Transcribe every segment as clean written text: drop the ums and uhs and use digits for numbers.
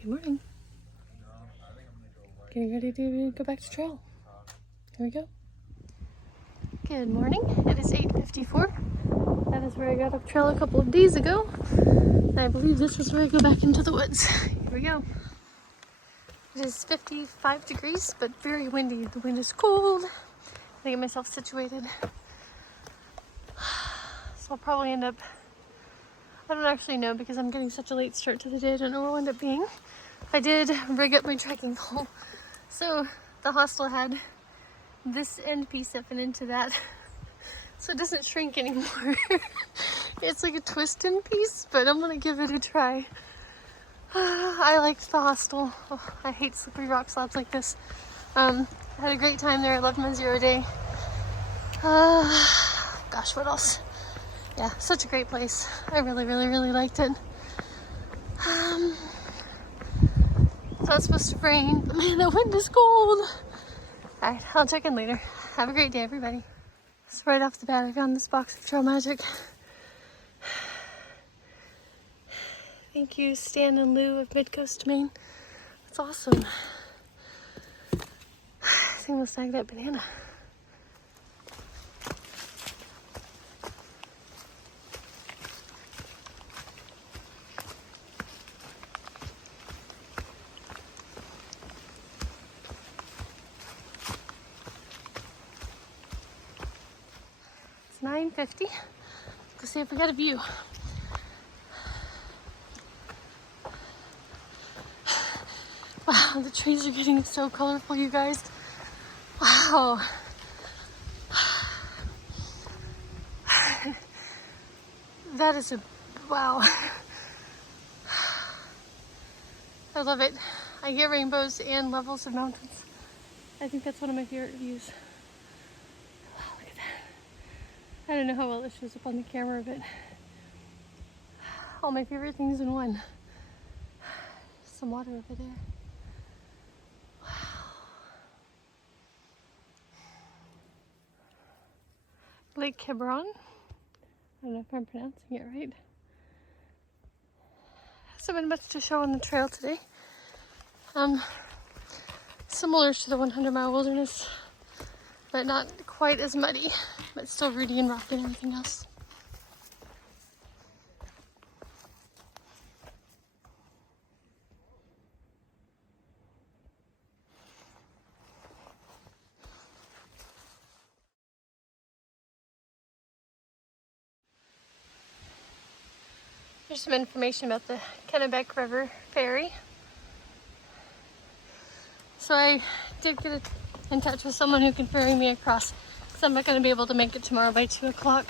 Good morning. Getting ready to go back to trail. Here we go. Good morning. It is 8:54. That is where I got up trail a couple of days ago. And I believe this is where I go back into the woods. Here we go. It is 55 degrees, but very windy. The wind is cold. I get myself situated. So I'll probably end up, I don't actually know because I'm getting such a late start to the day. I don't know what it'll end up being. I did rig up my trekking pole. So the hostel had this end piece that fit into that. So it doesn't shrink anymore. It's like a twist in piece, but I'm gonna give it a try. I liked the hostel. Oh, I hate slippery rock slabs like this. I had a great time there. I loved my 0 day. Gosh, what else? Yeah, such a great place. I really liked it. It's not supposed to rain, but man, the wind is cold. Alright, I'll check in later. Have a great day, everybody. So right off the bat, I found this box of Trail Magic. Thank you, Stan and Lou of Midcoast, Maine. That's awesome. I think we'll snag that banana. It's 9:50. Go see if we got a view. Wow, the trees are getting so colorful, you guys. Wow. That is a, wow. I love it. I get rainbows and levels of mountains. I think that's one of my favorite views. Wow, look at that. I don't know how well it shows up on the camera, but all my favorite things in one. Some water over there. Lake Hebron. I don't know if I'm pronouncing it right. Hasn't been much to show on the trail today. Similar to the 100-mile wilderness, but not quite as muddy, but still rooty and rocky and everything else. Here's some information about the Kennebec River Ferry. So I did get in touch with someone who can ferry me across, because I'm not going to be able to make it tomorrow by 2 o'clock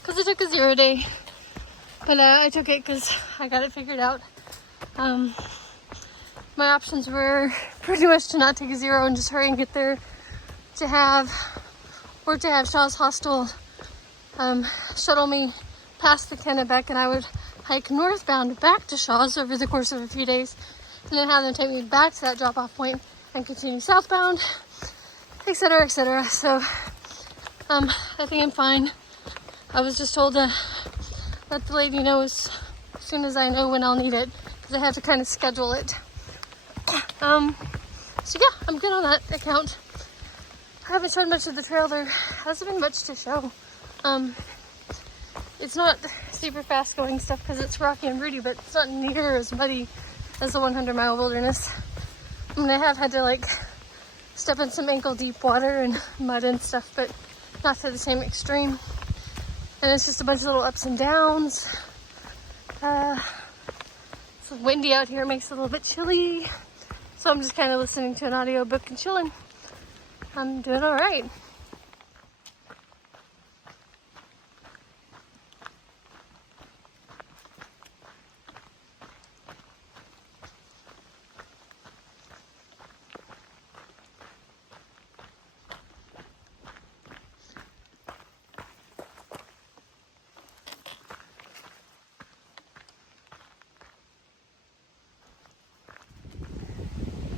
because I took a 0 day. But I took it because I got it figured out. My options were pretty much to not take a 0 and just hurry and get there, to have Shaw's Hostel shuttle me past the Kennebec, and I would hike northbound back to Shaw's over the course of a few days, and then have them take me back to that drop-off point and continue southbound, etc., etc. So I think I'm fine. I was just told to let the lady know as soon as I know when I'll need it, because I have to kind of schedule it. So yeah, I'm good on that account. I haven't shown much of the trail. There hasn't been much to show. It's not super fast going stuff because it's rocky and rooty, but it's not near as muddy as the 100-mile wilderness. I mean, I have had to like step in some ankle deep water and mud and stuff, but not to the same extreme. And it's just a bunch of little ups and downs. It's windy out here, it makes it a little bit chilly. So I'm just kind of listening to an audiobook and chilling. I'm doing all right.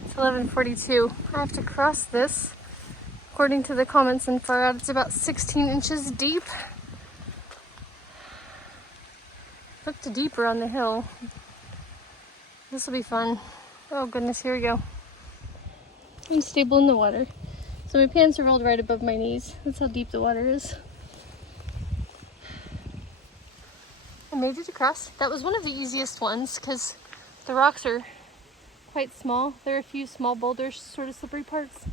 It's 11:42. I have to cross this. According to the comments info out, it's about 16 inches deep. Looked deeper on the hill. This will be fun. Oh goodness, here we go. I'm stable in the water. So my pants are rolled right above my knees. That's how deep the water is. I made it across. That was one of the easiest ones because the rocks are quite small. There are a few small boulders, sort of slippery parts. I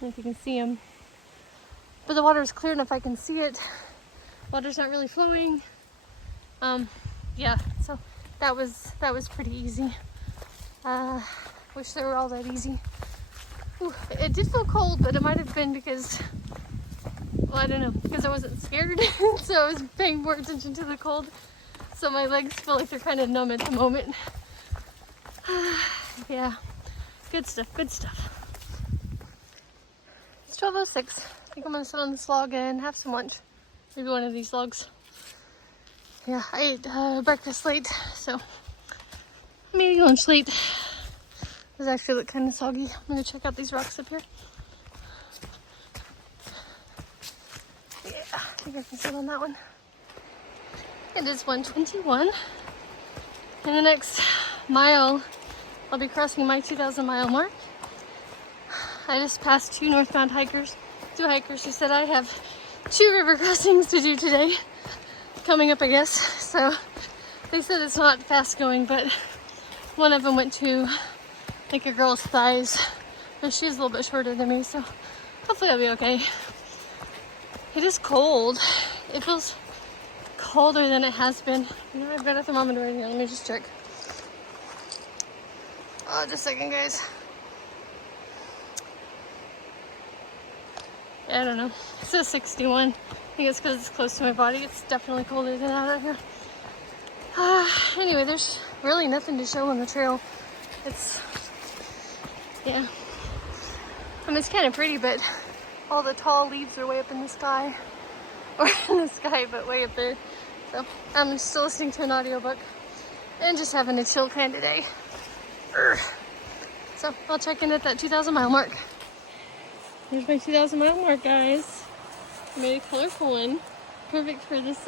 don't know if you can see them. But the water is clear enough I can see it. Water's not really flowing. Yeah, so that was pretty easy. Wish they were all that easy. Ooh, it did feel cold, but it might have been because, well, I don't know, because I wasn't scared. So I was paying more attention to the cold. So my legs feel like they're kind of numb at the moment. Yeah, good stuff, good stuff. It's 12:06. I think I'm gonna sit on this log and have some lunch. Maybe one of these logs. Yeah, I ate breakfast late, so I'm eating lunch late. Does actually look kind of soggy. I'm gonna check out these rocks up here. Yeah, I think I can sit on that one. It is 1:21. In the next mile, I'll be crossing my 2,000 mile mark. I just passed two northbound hikers, two hikers who said I have 2 river crossings to do today. Coming up, I guess. So they said it's not fast going, but one of them went to like a girl's thighs, and she's a little bit shorter than me, so hopefully I'll be okay. It is cold. It feels colder than it has been. You know, I've got a thermometer right here. Let me just check. Oh, just a second, guys. I don't know. It says 61. I think it's because it's close to my body. It's definitely colder than that out here. Anyway, there's really nothing to show on the trail. Yeah. I mean, it's kind of pretty, but all the tall leaves are way up in the sky. Or in the sky, but way up there. So I'm still listening to an audiobook and just having a chill kind of day. So I'll check in at that 2,000 mile mark. Here's my 2,000 mile mark, guys. I made a colorful one. Perfect for this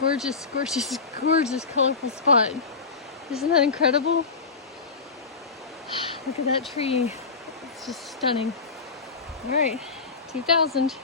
gorgeous, gorgeous, gorgeous colorful spot. Isn't that incredible? Look at that tree. It's just stunning. All right, 2,000.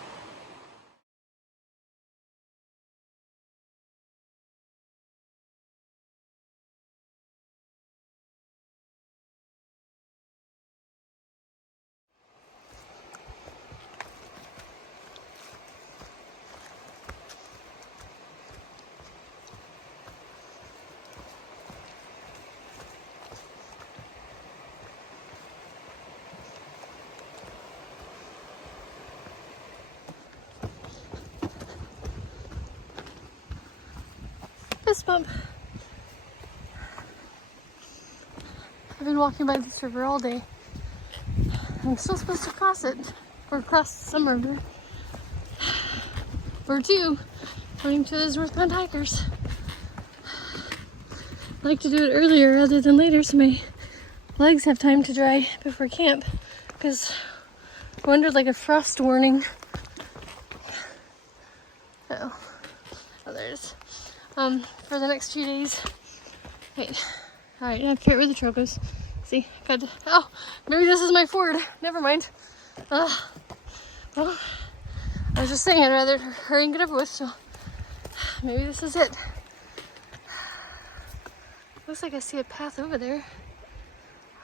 Fist bump. I've been walking by this river all day. I'm still supposed to cross it, or cross some river. Or 2, according to those northbound hikers. I like to do it earlier rather than later so my legs have time to dry before camp, because I wondered like a frost warning. Oh, there it is. For the next few days. Wait. Alright, I forget where the trail goes. See, got to, oh, maybe this is my ford. Never mind. Well, I was just saying I'd rather hurry and get over with, so maybe this is it. Looks like I see a path over there.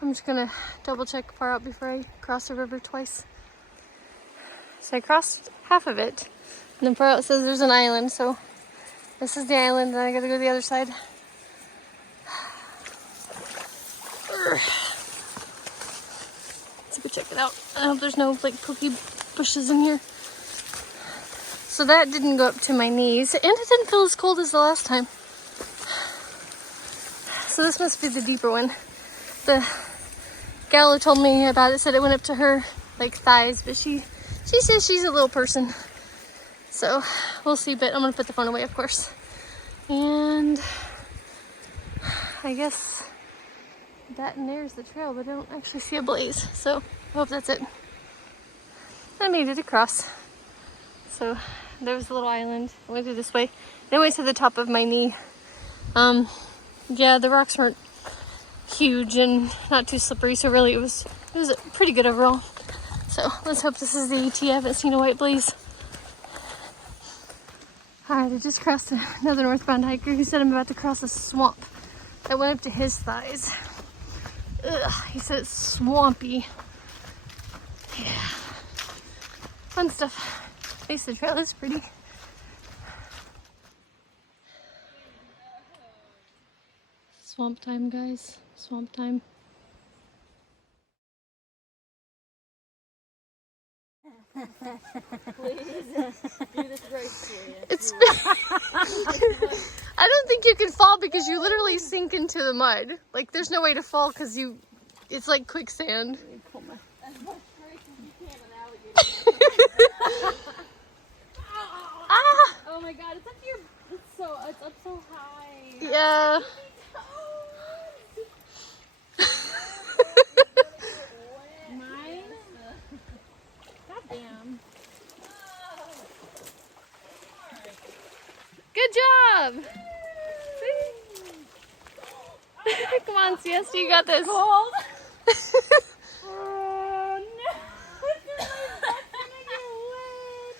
I'm just gonna double check far out before I cross the river twice. So I crossed half of it, and then far out it says there's an island, so this is the island, and I gotta go to the other side. Let's go check it out. I hope there's no like pokey bushes in here. So that didn't go up to my knees, and it didn't feel as cold as the last time. So this must be the deeper one. The gal who told me about it said it went up to her like thighs, but she says she's a little person. So we'll see, but I'm gonna put the phone away, of course. And I guess that and there's the trail, but I don't actually see a blaze. So I hope that's it. I made it across. So there was a little island. I went through this way. Then I went to the top of my knee. Yeah, the rocks weren't huge and not too slippery. So really, it was pretty good overall. So let's hope this is the AT. I haven't seen a white blaze. All right, I just crossed another northbound hiker who said I'm about to cross a swamp that went up to his thighs. Ugh, he said it's swampy. Yeah, fun stuff. At least the trail is pretty. Swamp time, guys. Swamp time. Please do this race for you. It's. I don't think you can fall because you literally sink into the mud. Like there's no way to fall because it's like quicksand. Ah! Oh my god, it's up here. It's up so high. Yeah. Mine? Goddamn. Good job. Come on, Siesta, you got this. Cold? Oh no. That's gonna get wet.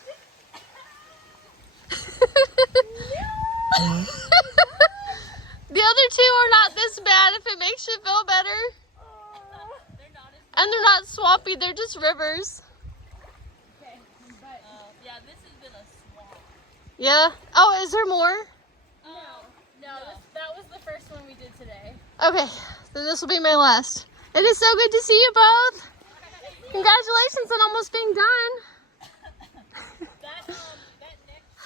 The other two are not this bad if it makes you feel better. And they're not swampy, they're just rivers. Okay, but yeah, this has been a swamp. Yeah? Oh, is there more? No, that was the first one we did today. Okay, then this will be my last. It is so good to see you both. Congratulations on almost being done. That next.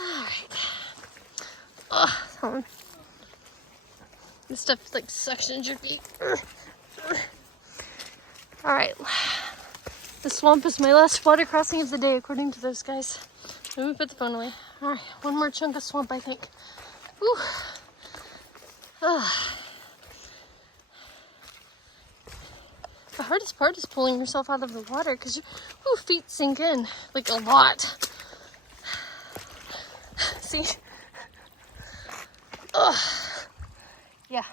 Alright. Oh, this stuff like suctions your feet. Alright. The swamp is my last water crossing of the day, according to those guys. Let me put the phone away. Alright, one more chunk of swamp, I think. Whew. The hardest part is pulling yourself out of the water because your feet sink in like a lot. See? Ugh. Yeah.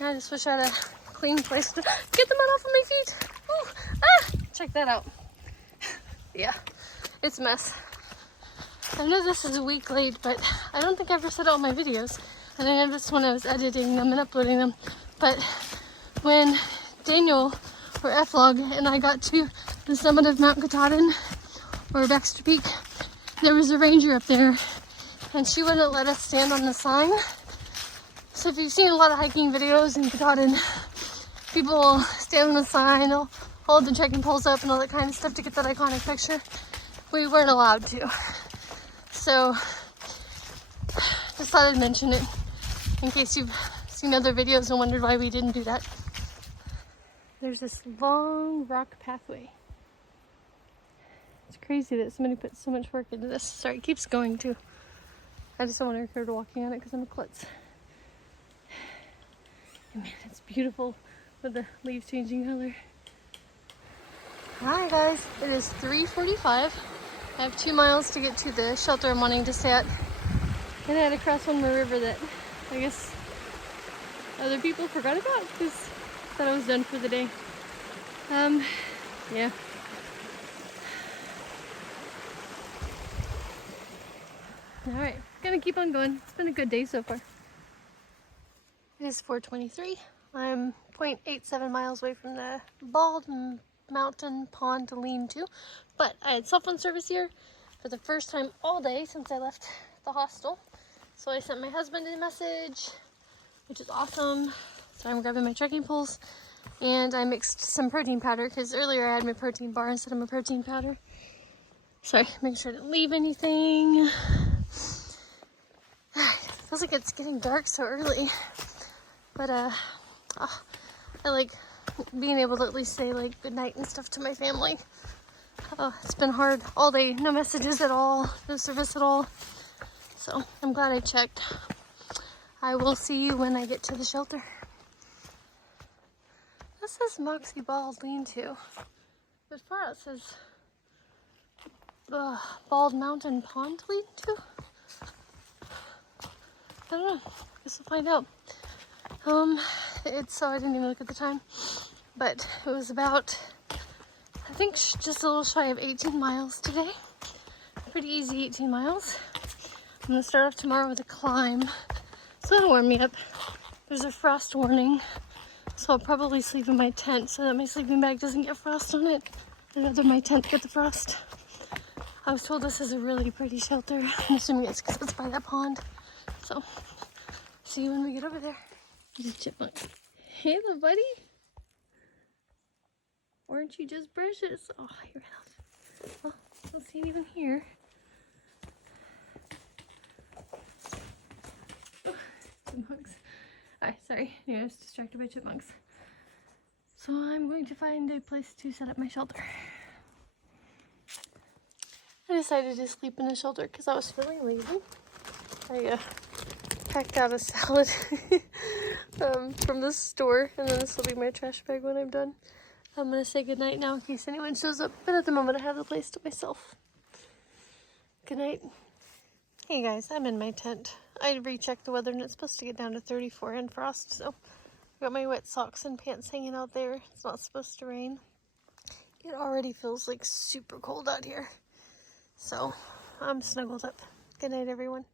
I just wish I had a clean place to get the mud off of my feet. Ooh. Ah! Check that out. Yeah, it's a mess. I know this is a week late, but I don't think I ever said it on my videos. And I know this when I was editing them and uploading them. But when Daniel, or F-Log, and I got to the summit of Mount Katahdin, or Baxter Peak, there was a ranger up there, and she wouldn't let us stand on the sign. So if you've seen a lot of hiking videos in Katahdin, people will stand on the sign, they'll hold the trekking poles up and all that kind of stuff to get that iconic picture. We weren't allowed to. So, just thought I'd mention it in case you've seen other videos and wondered why we didn't do that. There's this long rock pathway. It's crazy that somebody put so much work into this. Sorry, it keeps going too. I just don't want to record walking on it because I'm a klutz. And man, it's beautiful with the leaves changing color. Hi guys, it is 3:45. I have 2 miles to get to the shelter I'm wanting to stay at. And I had to cross one more river that I guess other people forgot about because I thought I was done for the day. Yeah. Alright, gonna keep on going. It's been a good day so far. It is 4:23. I'm 0.87 miles away from the Bald Mountain Lean-to, but I had cell phone service here for the first time all day since I left the hostel. So I sent my husband a message, which is awesome. So I'm grabbing my trekking poles, and I mixed some protein powder because earlier I had my protein bar instead of my protein powder. Sorry, making sure I didn't leave anything. Feels like it's getting dark so early, but I like being able to at least say like good night and stuff to my family. It's been hard all day, no messages at all, no service at all. So I'm glad I checked. I will see you when I get to the shelter. This says Moxie Bald Lean-to, but far out says Bald Mountain Lean-to. I don't know. Guess we'll find out. I didn't even look at the time, but it was about, I think, just a little shy of 18 miles today. Pretty easy 18 miles. I'm gonna start off tomorrow with a climb. So that'll warm me up. There's a frost warning, so I'll probably sleep in my tent so that my sleeping bag doesn't get frost on it. I'd rather my tent get the frost. I was told this is a really pretty shelter. I'm assuming it's because it's by that pond. So, see you when we get over there. There's a chipmunk. Hey, little buddy. Why aren't you just precious? Oh, you ran off. Well, I don't see anyone here. Oh, chipmunks. Alright, sorry. Yeah, I was distracted by chipmunks. So I'm going to find a place to set up my shelter. I decided to sleep in a shelter because I was feeling lazy. I packed out a salad from the store, and then this will be my trash bag when I'm done. I'm going to say goodnight now in case anyone shows up, but at the moment I have the place to myself. Good night. Hey guys, I'm in my tent. I rechecked the weather and it's supposed to get down to 34 and frost, so I got my wet socks and pants hanging out there. It's not supposed to rain. It already feels like super cold out here. So I'm snuggled up. Good night, everyone.